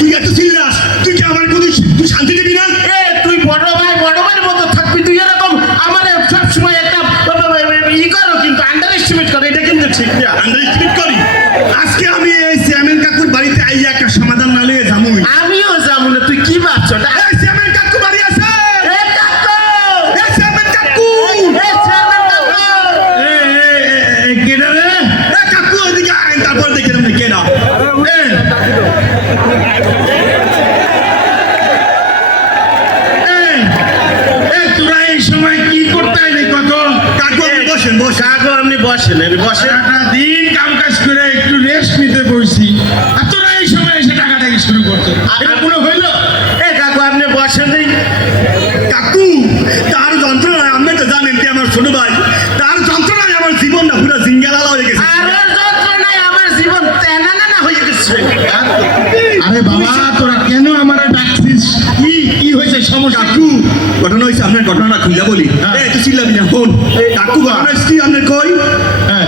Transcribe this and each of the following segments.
তুই এত সিরিয়াস, তুই কি আমার কোনো তুই শান্তি দিবি না? তুই বড় ভাইয়ের মতো থাকবি, তুই এরকম আমার সবসময় একটা ই করো, কিন্তু আন্ডার এস্টিমেট করো, এটা কিন্তু ঠিক না। আন্ডার এস্টিমেট করি? আজকে আমি এই চেয়ারম্যান কাকুর বাড়িতে আইয়া একটা সমাধান না লিয়ে যাবো। আমিও যাবো না, তুই কি ভাবছো? চেয়ারম্যান কাকু বাড়ি আছে? চেয়ারম্যান কাকু, কেনা রে কাকু ওইদিকে আইন, তারপর দেখে নেবে কেনা। তোরা এই সময় কি করতে আইলি? কত কাকু আপনি বসেন, বসেন। কাকু আপনি বসেন, বসেন। দিন কাম কাজ করে একটু রেস্ট নিতে বসছি, আর তোরা এই সময় এসে টাকাটাকি শুরু করছো, এটা কোনো হইল? কাকু আপনি বসেন। কাকু তার যন্ত্রণায়, আপনি তো জানেন কি আমার ছোট ভাই, তার যন্ত্রণায় আমার জীবনটা পুরো জিঙ্গালালা হয়ে গেছে। আর যন্ত্রণায় আমার জীবন তেনা না হয়ে গেছে। আরে বাবা, তোরা কেন আমারে ডাকছিস? কি হয়েছে সমস্যা? কাকু ঘটনা হয়েছে, আপনার ঘটনাটা খুঁজে বলি। তুই চিল্লাবি না, ফোন। কাকু ঘটনা কি আপনার কই?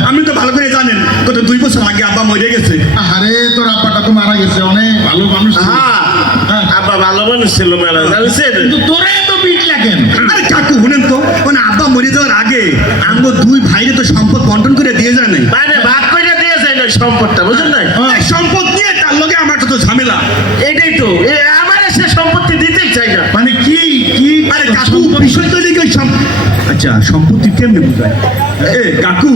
আপনি তো ভালো করে জানেন কত 2 বছর আগে আব্বা মরে গেছে। আরে তোর আব্বাটা তো মারা গেছে, অনেক ভালো মানুষ ছিল। আব্বা ভালো মানুষ ছিল, মেলা জানছেন। কিন্তু তোরা তো পিটলা কেন? আরে কাকু শুনেন তো, মানে আব্বা মরে যাওয়ার আগে আমগো 2 ভাইরে তো সম্পদ বন্টন করে দিয়ে যায় নাই, মানে ভাগ করে দিয়ে যায় না সম্পদটা, বুঝলেন না? এই সম্পদ নিয়ে তার লগে আমার তো ঝামেলা। এটাই তো, আমার সে সম্পত্তি দিতেই চাই না। মানে কি কি? আরে কাকু বিষয়টা দেখে আচ্ছা সম্পত্তি কেমনে বুঝায়? কাকু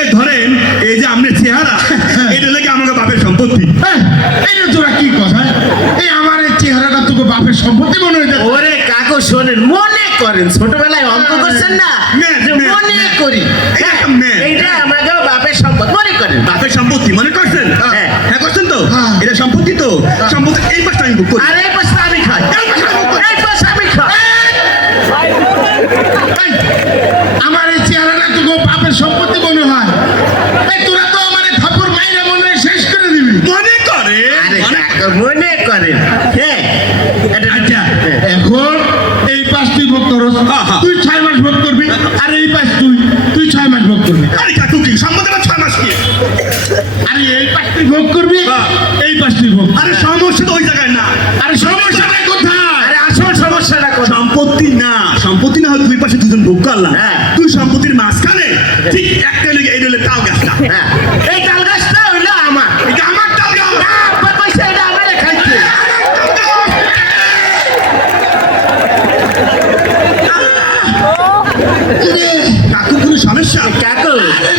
এই ধরেন এই যে আপনার চেহারা, এটা লেগে আমাকে বাপের সম্পত্তি। এই তোরা কি কথা? এই আমার এই চেহারাটা তোকে বাপের সম্পত্তি মনে হয়ে যায়? ওরে কাকু শোনেন, মনে করেন ছোটবেলায় অঙ্ক করছেন না, মনে করি এইটা আমাকে বাপের সম্পদ মনে করেন। বাপের সম্পত্তি মনে করছেন? হ্যাঁ করছেন তো। এটা সম্পত্তি তো, সম্পত্তি এই পাশটা আমি ভোগ করি। আর এই পাশে আমি খাই, এই পাশে আমি খাই। আমার এই চেহারাটা তোকে বাপের সম্পত্তি মনে হয়? এই তোরা তো আমার থাপ্পড় মাইরা মনে হয় শেষ করে দিবি। মনে করে আরে কাকু মনে করেন। আচ্ছা এখন এই পাশ তুই ভোগ করস, তুই 6 মাস ভোগ করবি, আর এই পাশ তুই 6 মাস ভোগ করবি। আরে কাকু কি সম্পত্তি 6 মাস কি? আরে এই পাশ তুই ভোগ করবি, এই পাশ তুই ভোগ। আরে সমস্যা তো ওই জায়গায় না। আরে সমস্যাটা কোথায়? আরে আসল সমস্যাটা কোথায়? সম্পত্তি না, সম্পত্তি না হয় 2 পাশে 2জন ভোগ করলাম। তুই সম্পত্তির মাঝখানে ঠিক একটা লেগে এই হলে তাল গাছটা। এই তাল গাছটা হইলো আমার, এটা আমার তাল গাছ। আব্বা পয়সা এটা আমারে খাইতে। কাকু কোনো সমস্যা? কাকু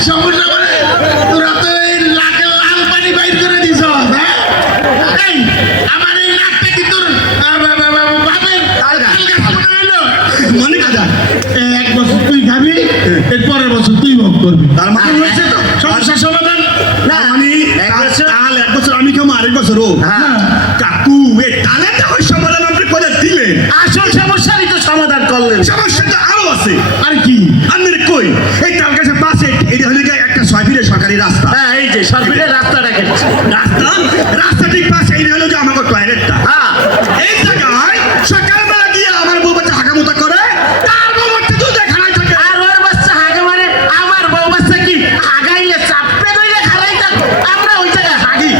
সমস্যা মানে তোরা তো এই নাকের লাল পানি বাইর করে দিছ। এই আমার এই নাকটা কি তোর বাপের তাল গাছ মনে হইলো? মনে কথা 1 বছর তুই খাবি, এর পরের বছর তুই ভোগ করবি। তার মানে হয়েছে তো সমস্যা সমাধান। না, মানে 1 বছর তাল 1 বছর আমি খাবো, আরেক বছর ও। কাকু এই তালের তো ওই সমাধান আপনি করে দিলেন, আসল সমস্যারই তো সমাধান করলেন। সমস্যাটা আরো আছে। আর কি? আপনার কই এই তাল গাছের পাশে এটা হলে একটা 6 ফিটের সরকারি রাস্তা। হ্যাঁ, এই যে সরকারের রাস্তাটা কেটেছে। রাস্তা ঠিক পাশে এই হলো যে আমাকে টয়লেটটা। এই জায়গায় সকালবেলা গিয়ে আমার বউ বাচ্চা হাঁকামোতা করে, তার বউ বাচ্চা দুধ খানায় থাকে। আর ওর বাচ্চা হাগে মানে আমার বউ বাচ্চা কি হাগাইলে চাপড়ে ধরে খারাই থাকো, আমরা ওই জায়গায় হাগি।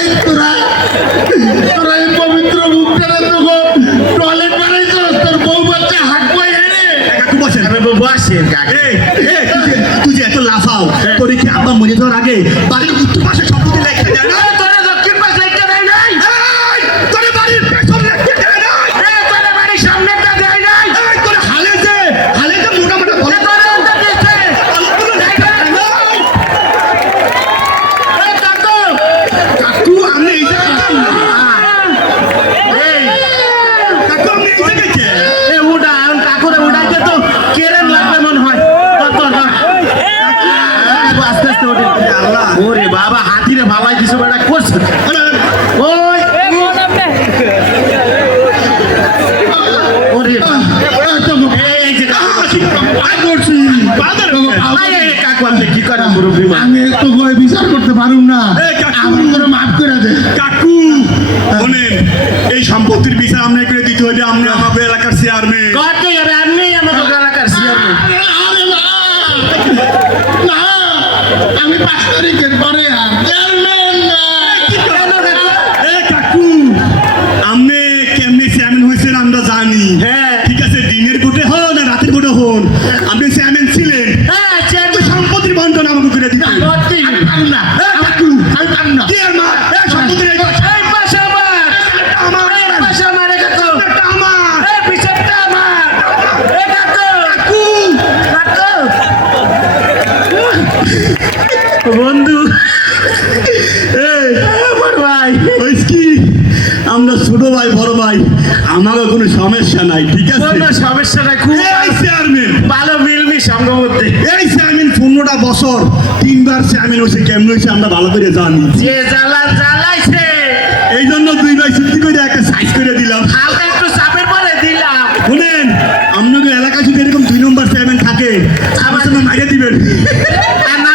এই তোরা এই পবিত্র মুখটা তোকে টয়লেট বানাইছ, তোর বউ বাচ্চা হাঁকবো এনে। কাকু বসেন। বসেন কাকে। তুই যে এত লাফাও, তোর কি আব্বা মরে যাওয়ার আগে বাড়ির উত্তর পাশে সম্পত্তি লেখা যায় না? তোরা দক্ষিণ পাশ লিখতে দেয় নাই, তোর বাড়ির পেছন লেখা যায় না? তোরা বাড়ির সামনেটা দেয় নাই, তোর হালে যে মোটা মোটা বলে তোরা ওটা দিচ্ছে। কাকু আমি এই জায়গায় কাকু আমি এই জায়গায় কে? কাকুরে উঠাইতে তো কেরেন লাগবে মনে হয়। আস্তে আস্তে ওঠে। ওরে বাবা, হাতিরে ভালাই দিছো বেটা করছে। ওই ওরে এই যে কাকু আপনি কি করেন মুরব্বী মা? আমি তো বিচার করতে পারুম না, আমার তোরা মাফ করে দে। কাকু শোনেন, এই সম্পত্তির বিচার আপনি করে দিতে হবে। আপনি আমাদের এলাকার চেয়ারম্যান। কত আপনি আমাকে আমি 5 তারিখের পরে আর চেয়ারম্যান এ কাকু আপনি কেমনে চেয়ারম্যান হয়েছেন আমরা জানি হ্যাঁ। ঠিক আছে দিনের কোটে হন না রাতের কোটে হন আপনি চেয়ারম্যান ছিলেন হ্যাঁ তো চেয়ারম্যান সম্পত্তির বন্টন আমাকে করে দিতে আমি পারুম না কাকু আমি পারুম না কি আর মা সম্পত্তির এই কথা এই পাশে আমার আমার এই পাশে আমার এ কাকু এটা আমার এই পিছনটা আমার এ কাকু কাকু কাকু বন্ধু এই আমার ভাই হইছে কি আমরা ছোট ভাই বড় ভাই আমারও কোনো সমস্যা নাই ঠিক আছে কোনো সমস্যা নাই খুব এই চেয়ারম্যান ভালো মিলমিশ সঙ্গ মধ্যে এই চেয়ারম্যান 15টা বছর 3বার চেয়ারম্যান হয়েছে কেমন হয়েছে আমরা ভালো করে জানি যে জ্বালা জ্বালাইছে এই জন্য 2 ভাই চুক্তি করে একটা সাইজ করে দিলাম হালকা একটু চাপের পরে দিলাম শুনেন আপনাদের এলাকায় যদি এরকম 2 নম্বর চেয়ারম্যান থাকে আমার জন্য মাইরে দিবেন আর না